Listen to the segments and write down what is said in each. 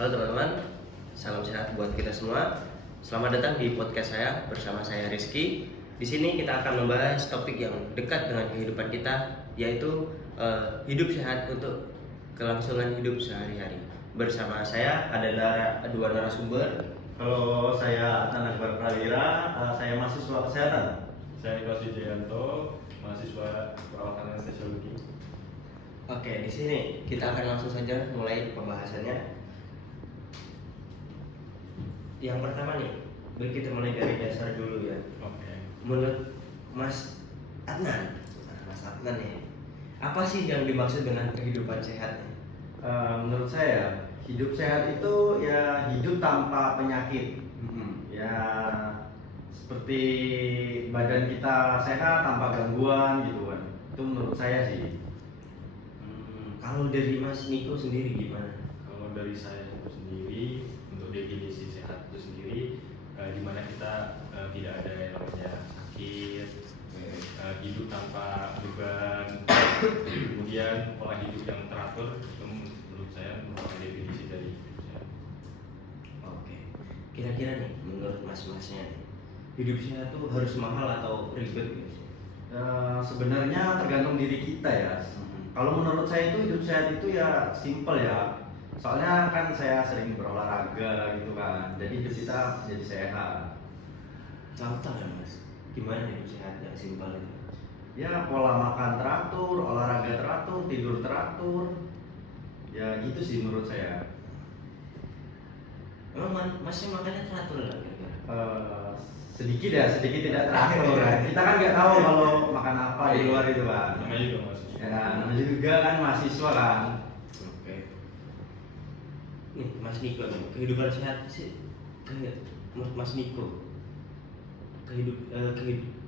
Halo teman-teman, salam sehat buat kita semua. Selamat datang di podcast saya bersama saya Rizky. Di sini kita akan membahas topik yang dekat dengan kehidupan kita, yaitu hidup sehat untuk kelangsungan hidup sehari-hari. Bersama saya ada dua narasumber. Halo, saya Adnan Akbar Prawira, saya mahasiswa kesehatan. Saya Nicholas Wijayanto, mahasiswa perawatan anestesiologi. Oke, di sini kita akan langsung saja mulai pembahasannya. Yang pertama nih, kita mulai dari dasar dulu ya. Oke. Menurut Mas Adnan, nih, apa sih yang dimaksud dengan kehidupan sehat? Menurut saya, hidup sehat itu ya hidup tanpa penyakit. Ya seperti badan kita sehat tanpa gangguan gitu kan. Itu menurut saya sih. Kalau dari Mas Niko sendiri gimana? Kalau dari saya itu sendiri, untuk definisi sehat itu sendiri, di mana kita tidak ada yang namanya sakit, hidup tanpa beban, kemudian pola hidup yang teratur, itu menurut saya merupakan definisi dari hidup sehat. Oke, kira-kira nih menurut mas-masnya nih, hidup sehat tuh harus mahal atau ribet gitu? Sebenarnya tergantung diri kita ya. Kalau menurut saya itu hidup sehat itu ya simple ya. Soalnya kan saya sering berolahraga gitu kan. Jadi hidup kita jadi sehat. Contoh ya Mas, gimana hidup sehat yang simpel itu? Ya pola makan teratur, olahraga teratur, tidur teratur. Ya gitu sih menurut saya. Emang Masnya makannya teratur nggak kira-kira? Sedikit ya, sedikit tidak teratur kan. Kita kan nggak tahu kalau makan apa di luar itu kan. Namanya juga mahasiswa. Ya, namanya juga kan mahasiswa kan. Oke. Nih Mas Niko nih, kehidupan sehat sih menurut Mas Niko,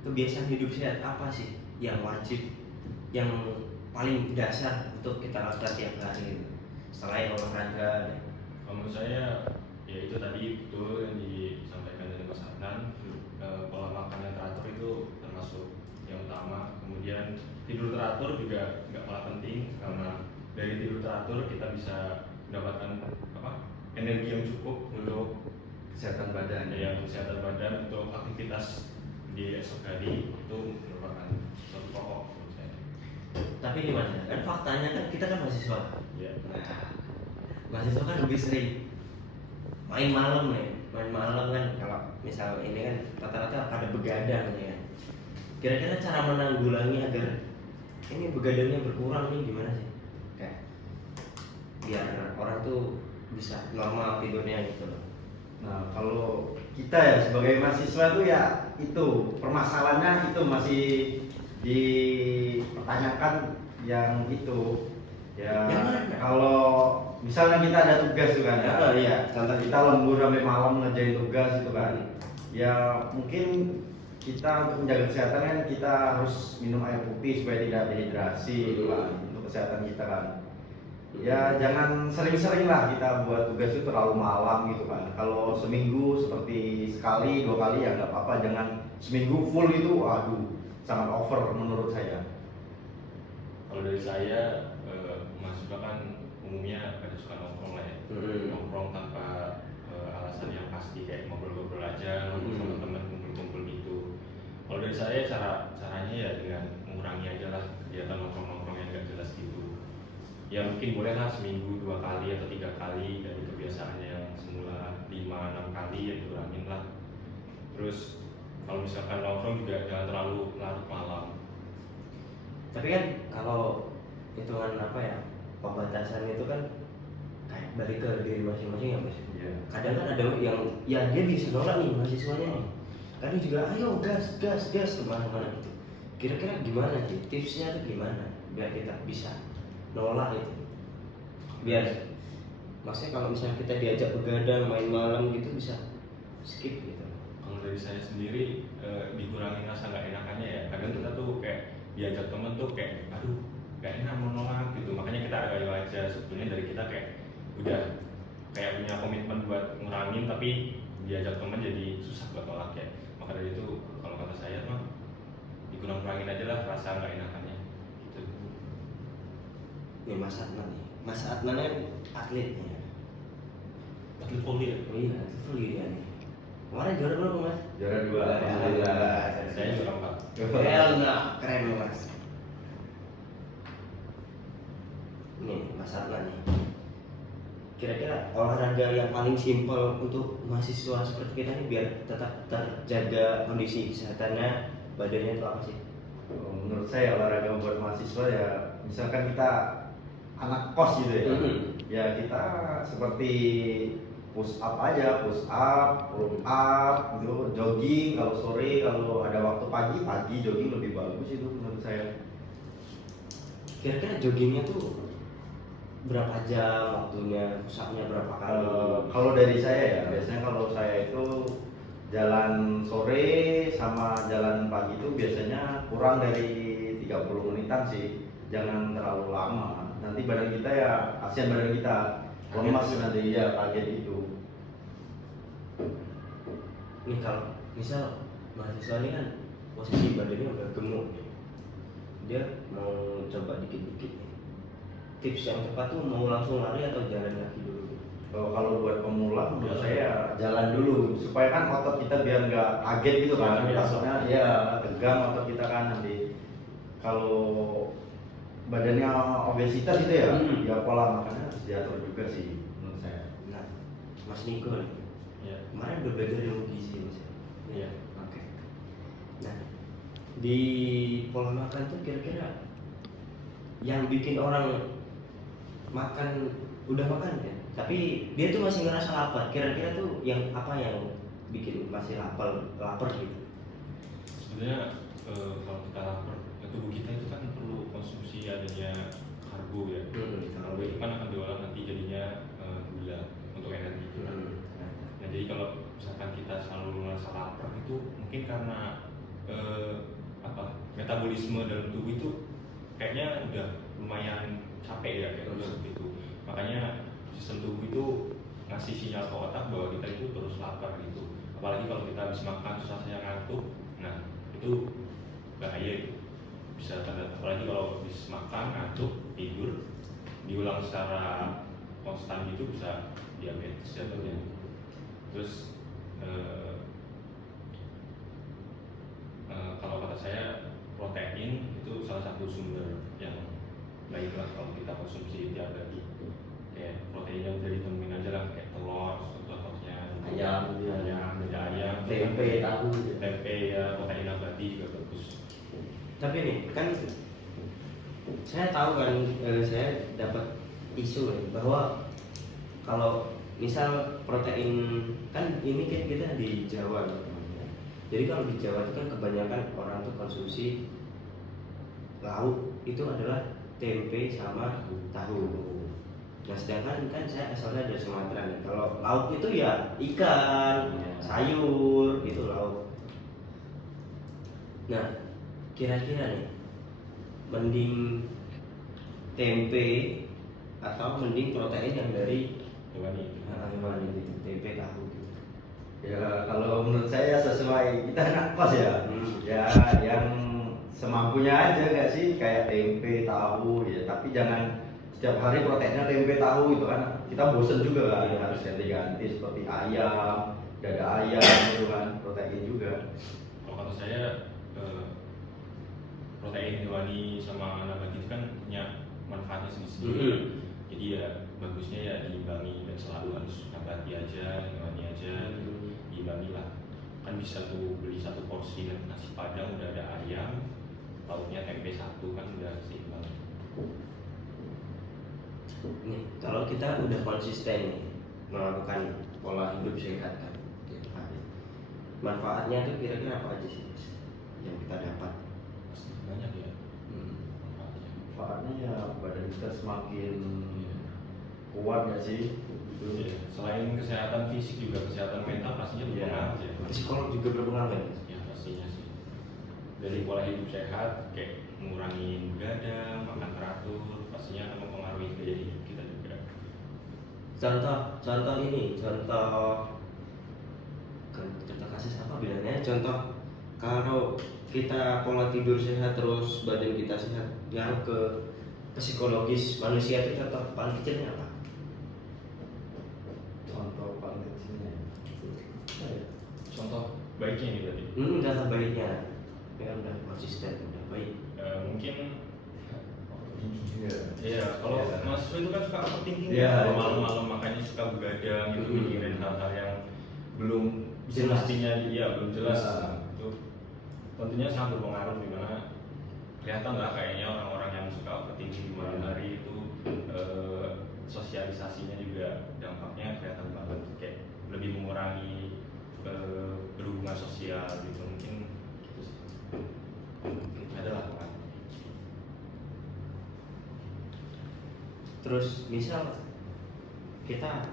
kebiasaan hidup sehat apa sih yang wajib, yang paling dasar untuk kita lakukan tiap hari selain olahraga? Kalau menurut saya, ya itu tadi betul yang disampaikan dari Mas Adnan. Pola makan yang teratur itu termasuk yang utama. Kemudian tidur teratur juga nggak kalah penting, karena dari tidur teratur kita bisa mendapatkan energi yang cukup untuk Kesehatan badan. untuk kesehatan badan, untuk aktivitas di esok hari, itu merupakan suatu pokok menurut saya. Tapi gimana? Kan faktanya kan kita kan mahasiswa. Ya. Nah, mahasiswa kan lebih sering main malam nih, main malam kan. Kalau misal ini kan rata-rata pada begadang nih kan. Kira-kira cara menanggulangi agar ini begadangnya berkurang nih gimana sih? Kayak biar orang tuh bisa normal tidurnya gitu loh. Nah, kalau kita ya sebagai mahasiswa tuh ya itu permasalahannya itu masih dipertanyakan yang itu ya. Kalau misalnya kita ada tugas tuh kan ya, Iya. contoh kita lembur sampai malam ngerjain tugas itu kan, ya mungkin kita untuk menjaga kesehatan kan kita harus minum air putih supaya tidak dehidrasi itu kan, untuk kesehatan kita kan. Ya jangan sering-sering lah kita buat tugas itu terlalu malam gitu kan. Kalau seminggu seperti sekali dua kali ya nggak apa-apa. Jangan seminggu full itu, aduh sangat over menurut saya. Kalau dari saya, mahasiswa kan umumnya pada suka nongkrong lah ya. Nongkrong tanpa alasan yang pasti, kayak ngobrol-ngobrol aja, ngobrol sama teman, kumpul-kumpul gitu. Kalau dari saya, caranya ya dengan mengurangi aja lah kegiatan nongkrong-nongkrong yang nggak jelas gitu. Ya mungkin bolehlah seminggu 2 kali atau 3 kali dari kebiasaannya yang semula 5-6 kali, ya dikurangin lah. Terus kalau misalkan nongkrong juga jangan terlalu larut malam. Tapi kan kalau hitungan apa ya, pembatasan itu kan kayak balik ke diri masing-masing ya Mas. Yeah. Kadang kan ada yang ya dia bisa nolak nih mahasiswanya nih. Kadang juga ayo gas kemana-mana gitu. Kira-kira gimana sih tipsnya tuh gimana biar kita bisa nolak itu? Biar maksudnya kalau misalnya kita diajak begadang main malam gitu bisa skip gitu. Kalau dari saya sendiri, dikurangi rasa nggak enakannya ya. Kadang kita tuh kayak diajak temen tuh kayak aduh nggak enak mau nolak gitu, makanya kita ayo aja. Sebetulnya dari kita kayak udah kayak punya komitmen buat ngurangin, tapi diajak temen jadi susah buat nolak ya. Maka dari itu kalau kata saya mah dikurang-kurangin aja lah rasa nggak enakannya gitu. Nih Mas Adnan kan atletnya. atlet volley ya. Oh iya, volley dia nih. Kemarin juara berapa mas? Juara 2, Alhamdulillah. alhamdulillah. Saya juara 4. Nah, keren loh mas. Nih Mas Adnan nih. Kira-kira olahraga yang paling simpel untuk mahasiswa seperti kita nih biar tetap terjaga kondisi kesehatannya, badannya itu apa sih? Menurut saya olahraga buat mahasiswa ya, misalkan kita anak kos gitu ya, ya kita seperti push up aja, push up, pull up, gitu, jogging kalau sore, kalau ada waktu pagi jogging lebih bagus itu menurut saya. Kira-kira joggingnya tuh berapa jam waktunya, push up-nya berapa kali? Kalau dari saya ya, biasanya kalau saya itu jalan sore sama jalan pagi itu biasanya kurang dari 30 menitan sih, jangan terlalu lama. Nanti badan kita ya, kasihan badan kita lemas nanti ya kaget itu. Nih kalau misal mahasiswa ini kan posisi badannya udah gemuk nih. Dia mau coba dikit-dikit nih. Tips yang tepat tuh mau langsung lari atau jalan kaki dulu? Kalau buat pemula menurut saya jalan dulu supaya kan otot kita biar nggak kaget gitu kan, takutnya ya tegang otot kita kan nanti. Kalau badannya obesitas gitu ya, ya pola makannya harus diatur juga sih menurut saya. Nah, Mas Niko nih, Iya. kemarin udah belajar ilmu gizi mas. Iya. Oke. Nah, di pola makan tuh kira-kira yang bikin orang udah makan ya, tapi dia tuh masih ngerasa lapar. Kira-kira tuh yang apa yang bikin masih lapar gitu? Sebenarnya kalau kita lapar, tubuh kita itu kan perlu konsumsi adanya karbo ya. Karbo itu kan akan diolah nanti jadinya gula untuk energi itu kan. Nah jadi kalau misalkan kita selalu merasa lapar itu mungkin karena metabolisme dalam tubuh itu kayaknya udah lumayan capek ya kayak seperti itu. Makanya sistem tubuh itu ngasih sinyal ke otak bahwa kita itu terus lapar gitu. Apalagi kalau kita habis makan terus rasanya ngantuk, nah itu bahaya gitu. Bisa tanda, apalagi kalau habis makan ngantuk tidur diulang secara konstan gitu bisa diabetes jatuhnya. Terus kalau kata saya protein itu salah satu sumber yang baik lah kalau kita konsumsi tiap hari. Kayak protein yang udah ditemuin aja lah kayak telur, contohnya Ayam, tempe, tahu. tempe ya, protein nabati juga bagus. Tapi nih kan saya tahu kan, saya dapat isu nih bahwa kalau misal protein kan ini kan kita di Jawa nih, teman-teman. Jadi kalau di Jawa itu kan kebanyakan orang tuh konsumsi lauk itu adalah tempe sama tahu. Nah sedangkan kan saya asalnya dari Sumatera nih. Kalau lauk itu ya ikan, sayur itu lauk. Nah kira-kira nih mending tempe atau mending protein yang dari hewani gitu, tempe tahu gitu. Ya kalau menurut saya sesuai kita anak kos ya, ya yang semampunya aja nggak sih, kayak tempe tahu ya, tapi jangan setiap hari proteinnya tempe tahu gitu kan, kita bosen juga kan, harus ganti-ganti seperti ayam, dada ayam gitu kan, protein juga. Kalau kata saya protein hewani sama nabati itu kan punya manfaatnya sendiri-sendiri. Jadi ya bagusnya ya diimbangi, dan selalu harus nabati aja, hewani aja, diimbangi lah. Kan bisa tuh beli satu porsi nasi padang udah ada ayam, lauknya tempe satu kan udah seimbang. Nih kalau kita udah konsisten nih melakukan pola hidup sehat kan, manfaatnya tuh kira-kira apa aja sih Mas, yang kita dapat? Pasti banyak ya manfaatnya. Manfaatnya ya badan kita semakin kuat ya sih. Ya, selain kesehatan fisik juga kesehatan mental pastinya berpengaruh ya. Psikolog juga berpengaruh kan? Ya pastinya sih. Dari pola hidup sehat kayak mengurangi begadang, makan teratur, pastinya akan mempengaruhi gaya hidup kita juga. Contoh ini, contoh kasus apa bilangnya? Contoh kalau kita pola tidur sehat terus badan kita sehat, ngaruh ke psikologis manusia itu contoh paling kecilnya apa? Contoh baiknya ini berarti. Data baiknya ya udah konsisten, udah baik. Mungkin Iya. iya, kalau Iya. mahasiswa itu kan suka overthinking Iya. kalau malam-malam, makanya suka begadang gitu, mikirin hal-hal yang belum Jelas. semestinya dia belum jelas. Iya. Itu tentunya sangat berpengaruh, dimana kelihatan lah kayaknya orang-orang yang suka overthinking di malam hari itu sosialisasinya juga dampaknya kelihatan banget, kayak lebih mengurangi berhubungan sosial gitu, mungkin gitu sih. Adalah kan. Terus misal kita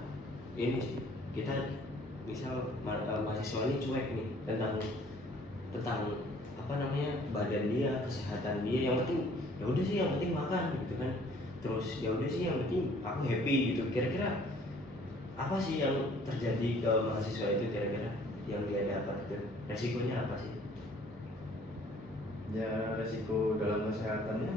ini sih, kita misal mahasiswa ini cuek nih tentang apa namanya badan dia, kesehatan dia, yang penting ya udah sih, yang penting makan gitu kan. Terus ya udah sih, yang penting aku happy gitu. Kira-kira apa sih yang terjadi ke mahasiswa itu, kira-kira yang dia dapat itu resikonya apa sih? Ya resiko dalam kesehatannya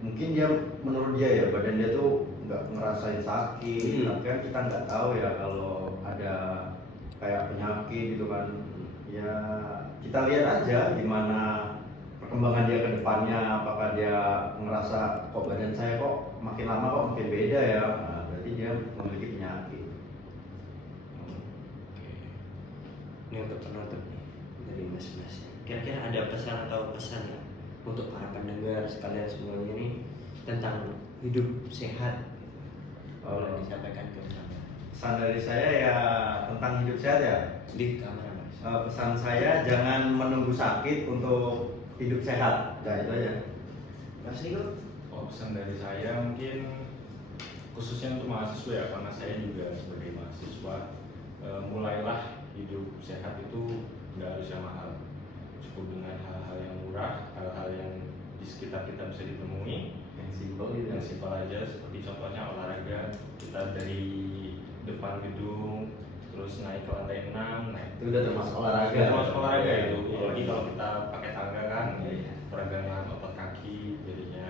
mungkin dia menurut dia ya badan dia tuh nggak ngerasain sakit, tapi kan kita nggak tahu ya kalau ada kayak penyakit gitu kan. Ya kita lihat aja gimana perkembangan dia ke depannya, apakah dia ngerasa kok badan saya kok makin lama kok makin beda ya, nah, berarti dia memiliki penyakit. Oke. Ini untuk penutup nih dari mas-mas. Kira-kira ada pesan atau pesan ya untuk para pendengar sekalian semuanya ini tentang hidup sehat? Boleh disampaikan ke kamera. Pesan dari saya ya tentang hidup sehat ya. Di kamera mas. Pesan saya jangan menunggu sakit untuk hidup sehat. Nah itu aja. Mas Niko? Oh, pesan dari saya mungkin khususnya untuk mahasiswa ya, karena saya juga sebagai mahasiswa, mulailah hidup sehat itu nggak harus yang mahal, cukup dengan hal-hal yang murah, hal-hal yang di sekitar kita bisa ditemui, Yang simpel gitu. yang simpel aja, seperti contohnya olahraga. Kita dari depan gedung terus naik ke lantai 6, naik Itu udah termasuk olahraga. termasuk olahraga itu, Iya. apalagi kalau kita pakai tangga kan, Iya. peregangan otot kaki jadinya.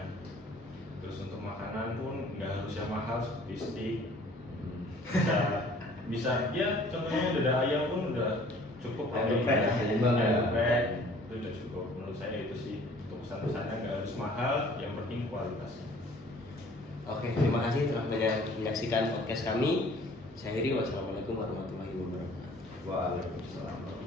Terus untuk makanan pun nggak harus yang mahal seperti steak, bisa ya contohnya dada ayam pun udah cukup. Ayam geprek ya, seimbang ya. Ayam geprek itu udah cukup. Menurut saya itu sih untuk pesan-pesannya, nggak harus mahal, yang penting kualitasnya. Oke, terima kasih telah menyaksikan podcast kami. Saya Heri, wassalamualaikum warahmatullahi wabarakatuh. Waalaikumsalam.